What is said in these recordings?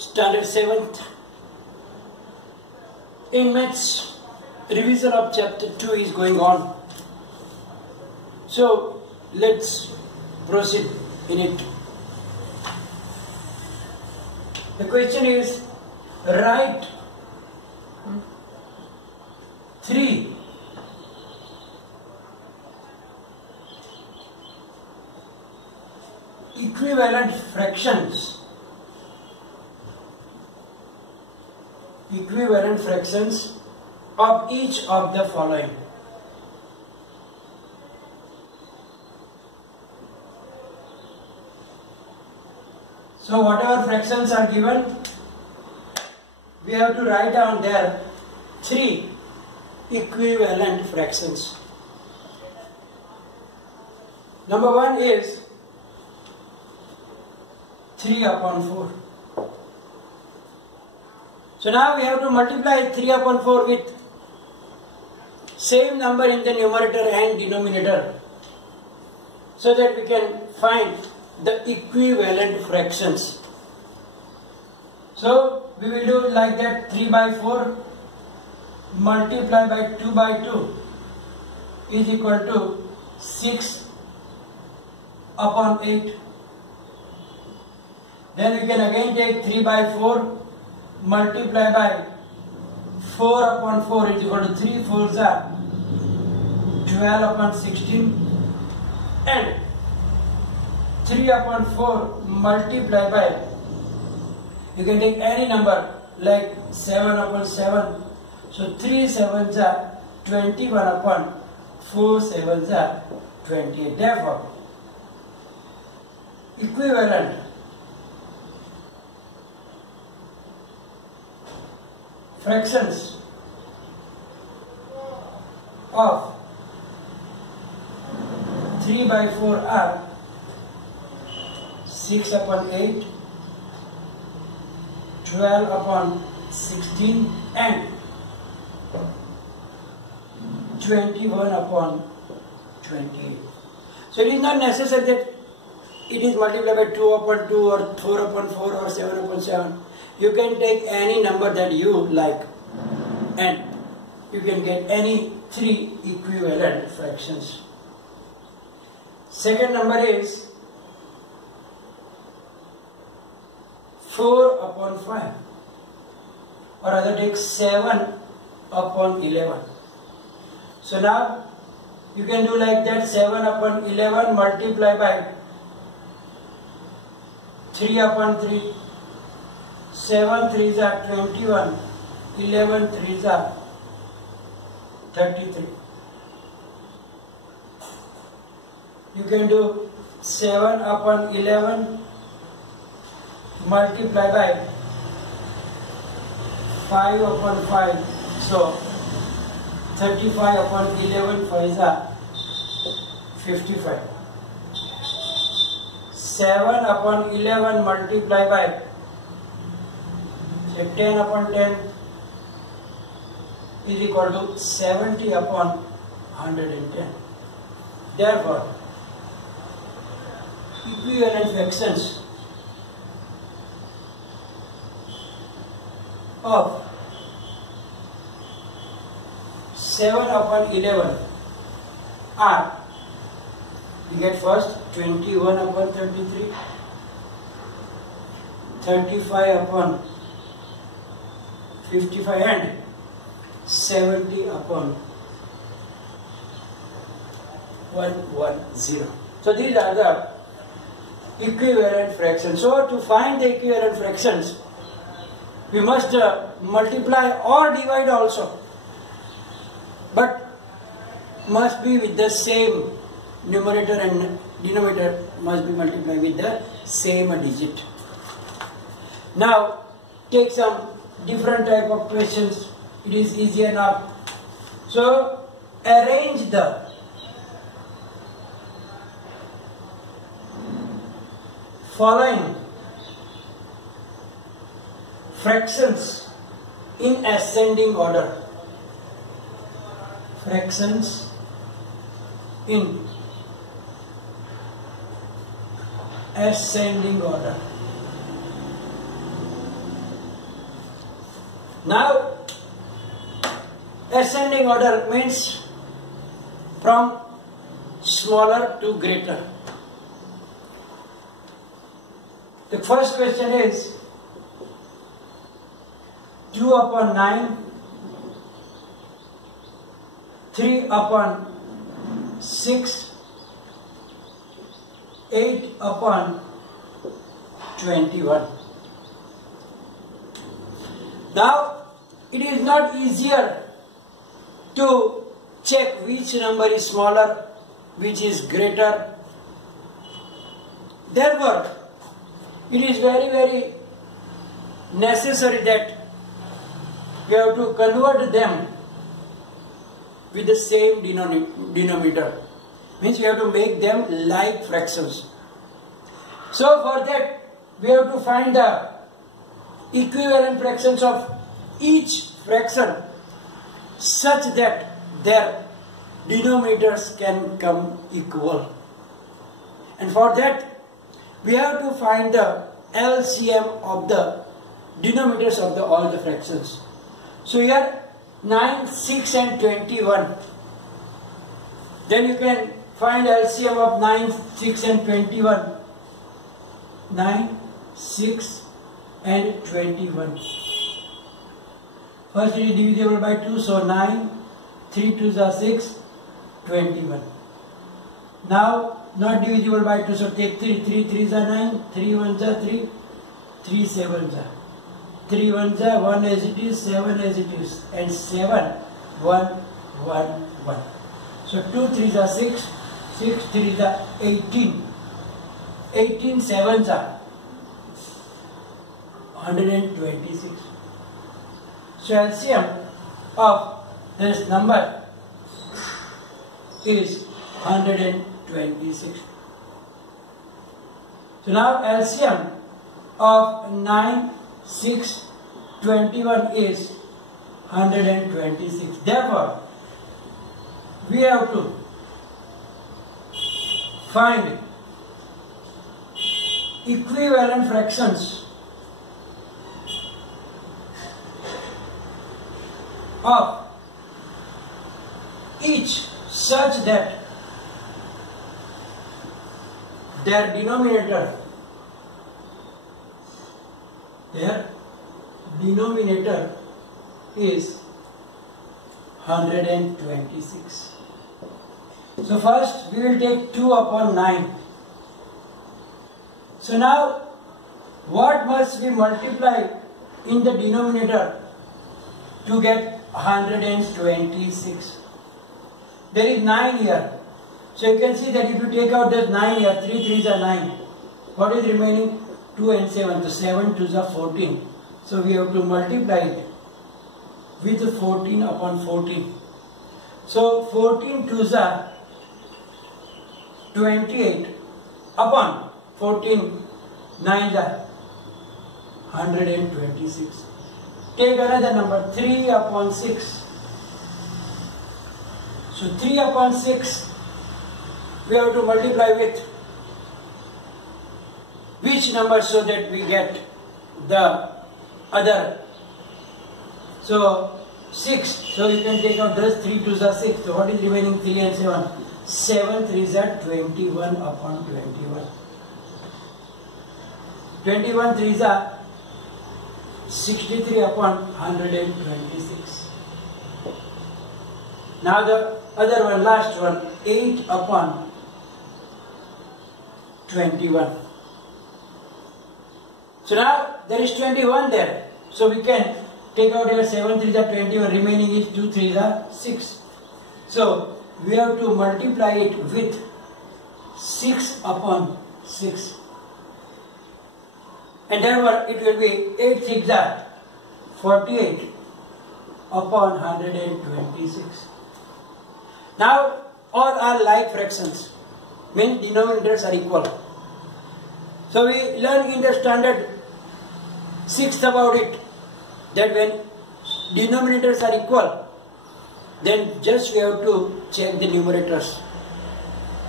Standard 7th. In maths, revision of chapter 2 is going on. So let's proceed in it. The question is, write 3 equivalent fractions of each of the following. So whatever fractions are given, we have to write down there 3 equivalent fractions. Number 1 is 3 upon 4. So now we have to multiply 3 upon 4 with same number in the numerator and denominator, so that we can find the equivalent fractions. So we will do like that. 3 by 4 multiply by 2 by 2 is equal to 6 upon 8. Then we can again take 3 by 4 multiply by 4 upon 4 is equal to 3 4s are 12 upon 16, and 3 upon 4 multiply by, you can take any number like 7 upon 7. So 3 7s are 21 upon 4 7s are 28. Therefore, equivalent fractions of 3 by 4 are 6 upon 8, 12 upon 16 and 21 upon 28. So it is not necessary that it is multiplied by 2 upon 2 or 4 upon 4 or 7 upon 7. You can take any number that you like and you can get any 3 equivalent fractions. Second number is 4 upon 5, or rather take 7 upon 11. So now you can do like that. 7 upon 11 multiply by 3 upon 3. 7 3s are 21, 11 3s are 33. You can do 7 upon 11 multiply by 5 upon 5. So 35 upon 11 5s are 55. 7 upon 11 multiply by 10 upon 10 is equal to 70 upon 110. Therefore, equivalent fractions of 7 upon 11 are, we get first 21 upon 33, 35 upon 55 and 70 upon 110. So these are the equivalent fractions. So to find the equivalent fractions, we must multiply or divide also, but must be with the same numerator, and denominator must be multiplied with the same digit. Now take some different type of questions. It is easier now. So arrange the following fractions in ascending order. Fractions in ascending order. Now, ascending order means from smaller to greater. The first question is 2 upon 9, 3 upon 6, 8 upon 21. Now, it is not easier to check which number is smaller, which is greater. Therefore, it is very necessary that we have to convert them with the same denominator. Means we have to make them like fractions. So for that, we have to find the equivalent fractions of each fraction such that their denominators can come equal. And for that, we have to find the LCM of the denominators of all the fractions. So here 9, 6 and 21. Then you can find LCM of 9, 6 and 21. 9, 6 and 21. First it is divisible by 2, so 9, 3 2s are 6, 21. Now not divisible by 2, so take 3, 3 3s are 9, 3 1s are 3, 3 7s are 3 1s are 1 as it is, 7 as it is, and 7 1 1 1. So 2 3s are 6, 6 3s are 18, 18 7s are 126. So LCM of this number is 126. So now LCM of 9, 6, 21 is 126. Therefore, we have to find equivalent fractions of each such that their denominator is 126. So first we will take 2 upon 9. So now what must we multiply in the denominator to get 126? There is 9 here. So you can see that if you take out this 9 here, 3 3s are 9. What is remaining? 2 and 7. So 7 2s are 14. So we have to multiply it with 14 upon 14. So 14 2s are 28 upon 14 9s are 126. Take another number, 3 upon 6. So 3 upon 6 we have to multiply with which number so that we get the other. So 6, so you can take out this, 3 2s are 6. So what is remaining? 3 and 7. 7 3s are 21 upon 21. 21 3s are 63 upon 126. Now the other one, last one, 8 upon 21. So now there is 21 there. So we can take out here 7 3s are 21, remaining is 2 3s are 6. So we have to multiply it with 6 upon 6. And therefore it will be 8 6 are 48 upon 126. Now all are like fractions, means denominators are equal. So we learn in the standard 6th about it, that when denominators are equal, then just we have to check the numerators.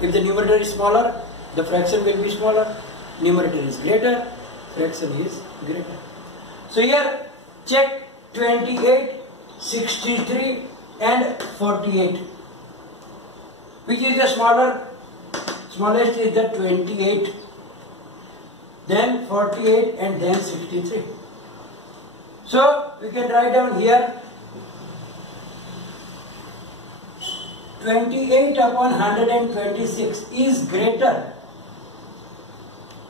If the numerator is smaller, the fraction will be smaller. Numerator is greater, fraction is greater. So here check 28, 63 and 48. Which is the smallest is the 28, then 48 and then 63. So we can write down here 28 upon 126 is greater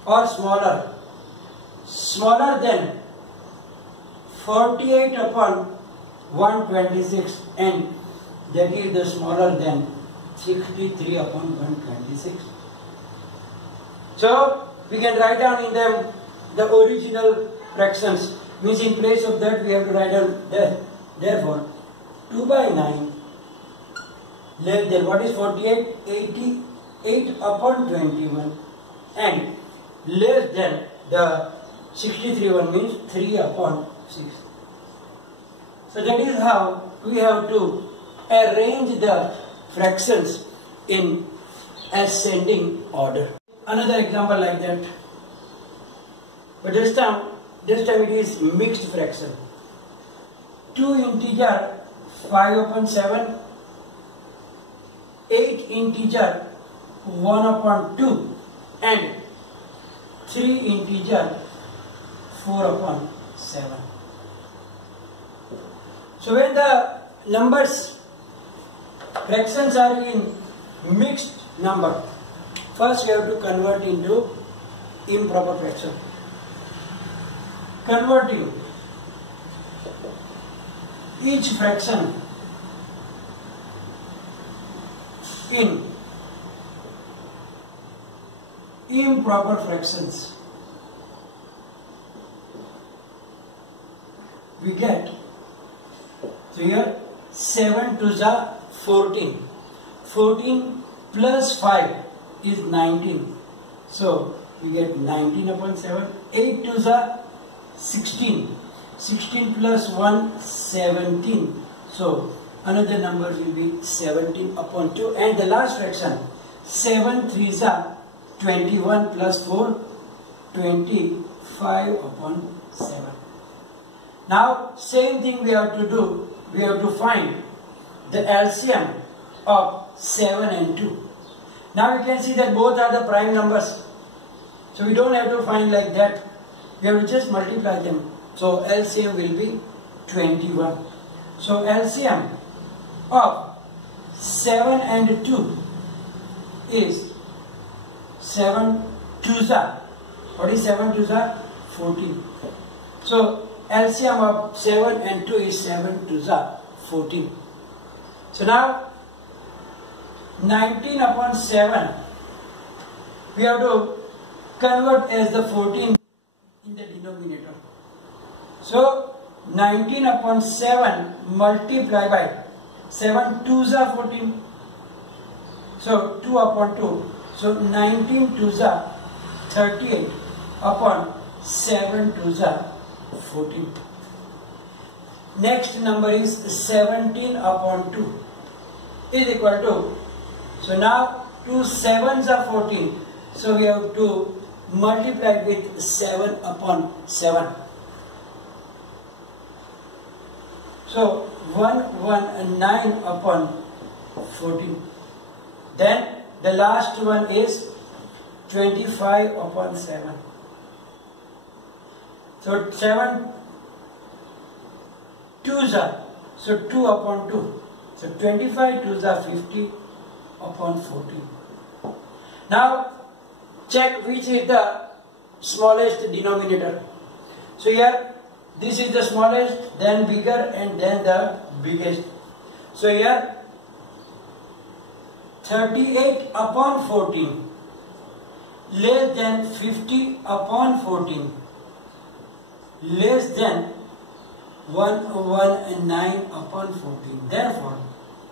or smaller than 48 upon 126, and that is the smaller than 63 upon 126. So we can write down in them the original fractions, means in place of that we have to write down that. Therefore 2 by 9 less than, what is 48? 88 upon 21, and less than the 63 one, means 3 upon 6. So that is how we have to arrange the fractions in ascending order. Another example like that, but this time it is mixed fraction. 2 integer 5 upon 7, 8 integer 1 upon 2, and 3 integer 4 upon 7. So when the numbers, fractions are in mixed number, first we have to convert into improper fraction. Converting each fraction in improper fractions, we get, so here 7 to the 14, 14 plus 5 is 19, so we get 19 upon 7, 8 to the 16, 16 plus 1, 17, so another number will be 17 upon 2, and the last fraction 7 3 is 21 plus 4, 25 upon 7. Now same thing we have to do, we have to find the LCM of 7 and 2. Now you can see that both are the prime numbers, so we don't have to find like that, we have to just multiply them. So LCM will be 21. So LCM of 7 and 2 is 7 2s are, what is 7 2s are? 14. So LCM of 7 and 2 is 7 2s are 14. So now 19 upon 7 we have to convert as the 14 in the denominator. So 19 upon 7 multiply by 7 2s are 14. So 2 upon 2. So 19 2s are 38 upon 7 2s are 14. Next number is 17 upon 2 is equal to, so now 2 7s are 14. So we have to multiply with 7 upon 7. So 9 upon 14. Then the last one is 25 upon 7. So 7 2s are, so 2 upon 2. So 25 2s are 50 upon 14. Now check which is the smallest denominator. So here this is the smallest, then bigger, and then the biggest. So here 38 upon 14 less than 50 upon 14 less than 119 upon 14. Therefore,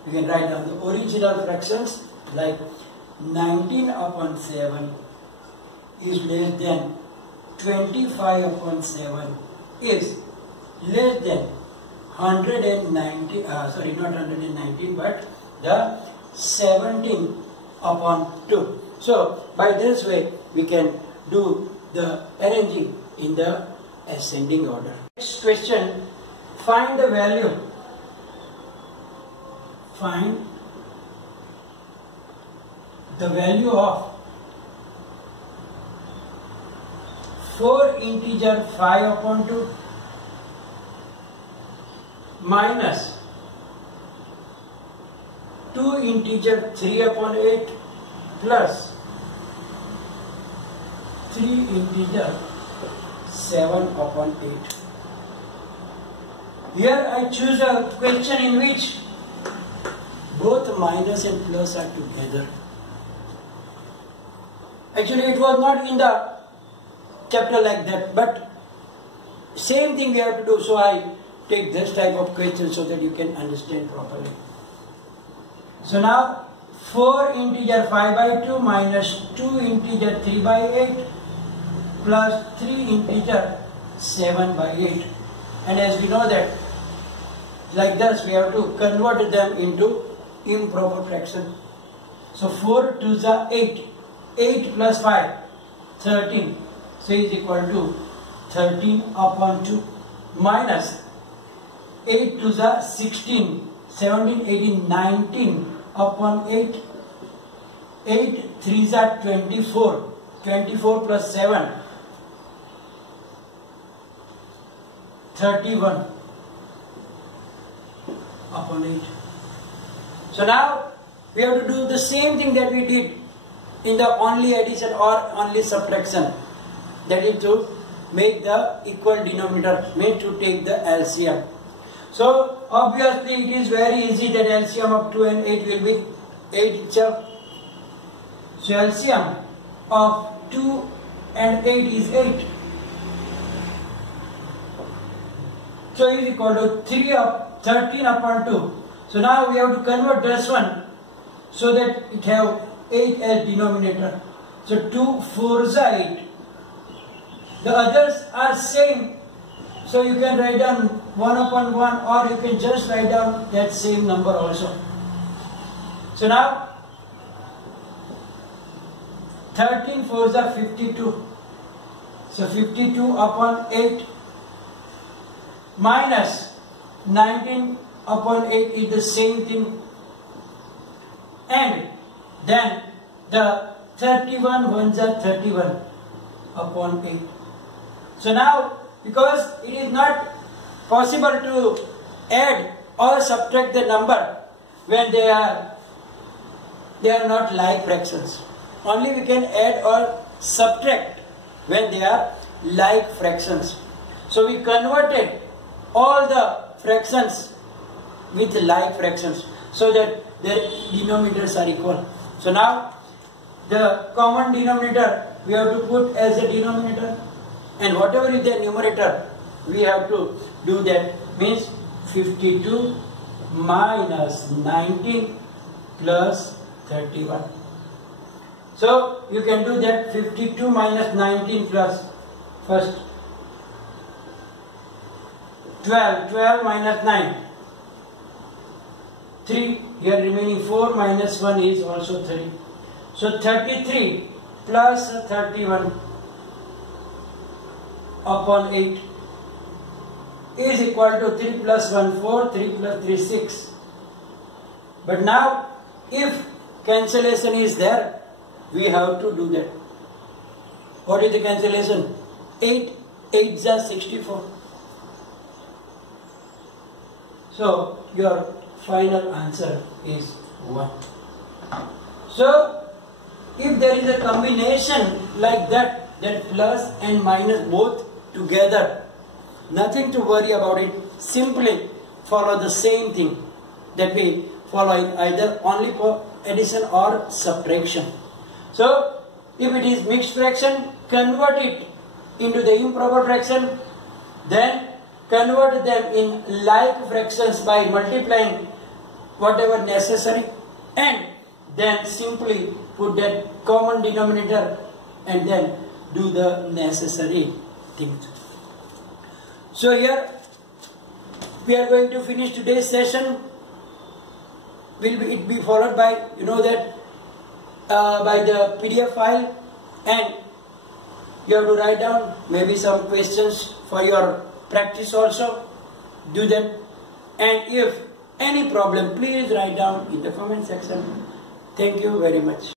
we can write down the original fractions like 19 upon 7 is less than 25 upon 7 is less than 190, sorry, not 119, but the 17 upon 2. So, by this way, we can do the arranging in the ascending order. Next question find the value. Find the value of 4 integer 5 upon 2 minus 2 integer 3 upon 8 plus 3 integer 7 upon 8. Here I choose a question in which both minus and plus are together. Actually it was not in the chapter like that, but same thing we have to do, so I take this type of question so that you can understand properly. So now 4 integer 5 by 2 minus 2 integer 3 by 8 plus 3 integer 7 by 8, and as we know that like this we have to convert them into improper fraction. So 4 2s are 8, 8 plus 5 13, so is equal to 13 upon 2 minus 8 2s are 16, 17, 18, 19 upon 8, 8 3s are 24, 24 plus 7 31 upon 8. So now we have to do the same thing that we did in the only addition or only subtraction, that is to make the equal denominator, mean to take the LCM. So obviously it is very easy that LCM of 2 and 8 will be 8 itself. So LCM of 2 and 8 is 8. So it is equal to 13 upon 2. So now we have to convert this one so that it have 8 as denominator. So 2 4s are 8. The others are same. So you can write down 1 upon 1, or you can just write down that same number also. So now 13 4s are 52. So 52 upon 8 minus 19 upon 8 is the same thing, and then the 31 ones are 31 upon 8. So now, because it is not possible to add or subtract the number when they are not like fractions, only we can add or subtract when they are like fractions. So we converted all the fractions with like fractions so that their denominators are equal. So now the common denominator we have to put as a denominator, and whatever is the numerator we have to do that, means 52 minus 19 plus 31. So you can do that. 52 minus 19 plus first 12, 12 minus 9 3, here remaining 4 minus 1 is also 3. So 33 plus 31 upon 8 is equal to 3 plus 1 4, 3 plus 3 6. But now if cancellation is there, we have to do that. What is the cancellation? 8 8s are 64. So your final answer is 1. So if there is a combination like that plus and minus both together, nothing to worry about it. Simply follow the same thing that we follow in either only for addition or subtraction. So if it is mixed fraction, convert it into the improper fraction, then convert them in like fractions by multiplying whatever necessary, and then simply put that common denominator and then do the necessary things. So here we are going to finish today's session. Will it be followed by, you know that, by the PDF file, and you have to write down maybe some questions for your practice also. do that. And if any problem, please write down in the comment section. Thank you very much.